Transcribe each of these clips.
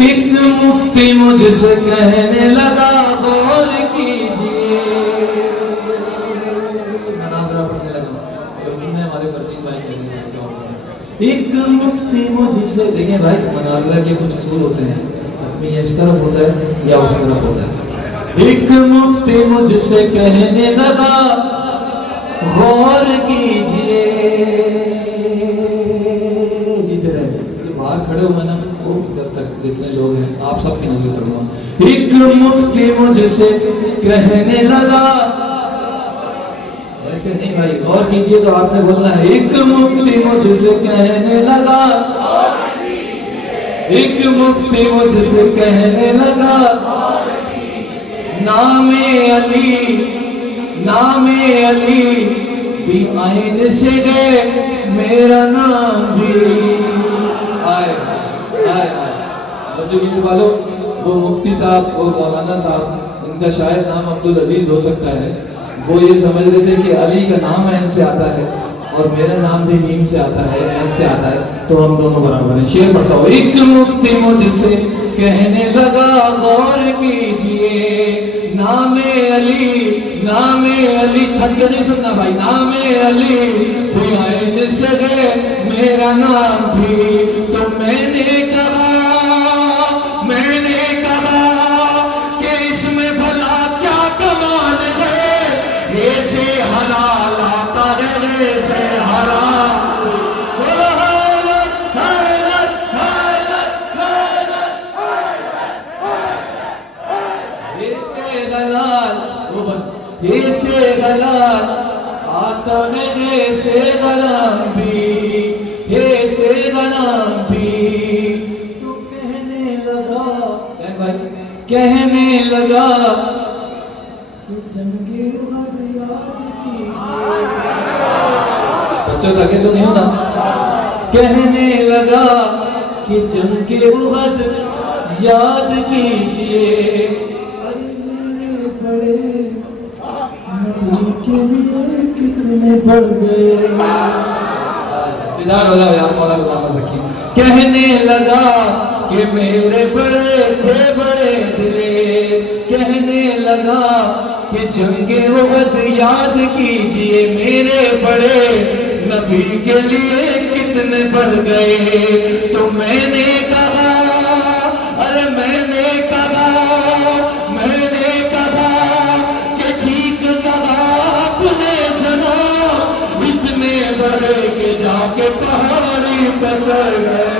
ایک مفتی مجھ سے کہنے لگا غور کیجئے، مناظرہ پڑھنے لگا میں ہمارے فرقین بھائی کہنے لگا ایک مفتی مجھ سے، دیکھیں بھائی مناظرہ کے کچھ اصول ہوتے ہیں، آدمی یا اس طرف ہوتا ہے یا اس طرف ہوتا ہے۔ ایک مفتی مجھ سے کہنے لگا غور کیجئے، جیتے رہے یہ باہر کھڑے ہو میں نا وہ ادھر تک جتنے لوگ ہیں آپ سب کی نظر کروں گا۔ ایک مفتی مجھ سے کہنے لگا، ایسے نہیں بھائی غور کیجئے تو آپ نے بولنا ہے، ایک مفتی مجھ سے کہنے لگا، ایک مفتی مجھ سے کہنے لگا نام علی، نام علی بھی آئین سے گئے میرا نام بھی آئے آئے آئے۔ بچوں کی بالو وہ مفتی صاحب وہ مولانا صاحب ان کا شاید نام عبدالعزیز ہو سکتا ہے، وہ یہ سمجھ رہے تھے کہ علی کا نام عین سے آتا ہے اور میرا نام بھی میم سے آتا ہے، عین سے آتا ہے، تو ہم دونوں برابر ہیں۔ شعر پڑھتا ہوں، ایک مفتی مجھ سے کہنے لگا غور کیجئے نام علی، نام علی تھک کے نہیں سننا بھائی، نام علی بھی آئین سے گئے میرا نام بھی، تو میں نے کہا کہ اس میں بھلا کیا کمال ہے، ایسے حلال آتا ہے ایسے حرام، ایسے غلال آتا ہے ایسے غلام بھی، ایسے غلام بھی، تو کہنے لگا کہنے لگا کہ جنگ احد یاد کیجئے، بچوں تاکہ تو نہیں ہونا، کہنے لگا کہ جنگ احد یاد کیجئے، بڑے نبی کے لیے کتنے بڑھ گئے، بیدار ہو جاؤ یار، مولا سلامت رکھیں۔ کہنے لگا کہ میرے بڑے تھے بڑے دلیر، کہنے لگا کہ جنگ احد یاد کیجئے، میرے بڑے نبی کے لیے کتنے بڑھ گئے، تو میں نے کہا، ارے میں نے کہا کہ ٹھیک کہا اپنے جناب، اتنے بڑے کہ جا کے پہاڑی پہ چڑھ گئے،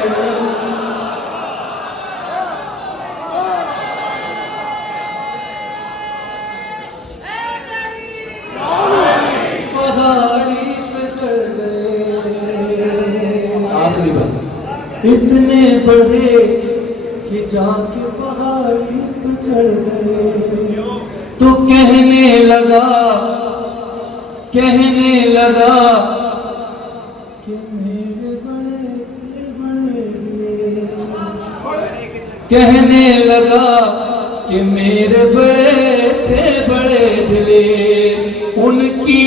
پہاڑی پہ چڑھ گئے، آخری بات، اتنے بڑے کہ جا کے پہاڑی پہ چڑھ گئے، تو کہنے لگا کہ میرے بڑے تھے بڑے دلیر، کہنے لگا کہ میرے بڑے تھے بڑے دلیر، ان کی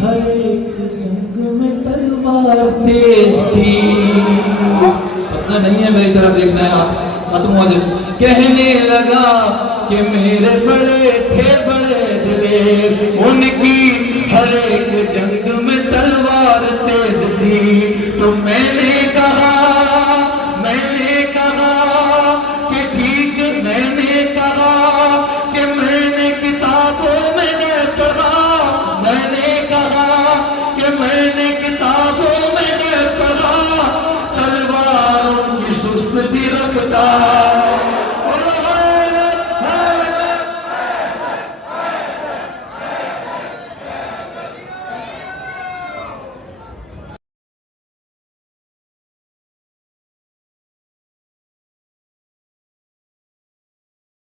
ہر ایک جنگ میں تلوار تیز تھی، پتہ نہیں ہے میری طرف دیکھنا ہے آپ، ختم ہوا جیسے، کہنے لگا کہ میرے بڑے تھے بڑے دلیر، ان کی ہر ایک جنگ میں تلوار تیز تھی، تو میں نے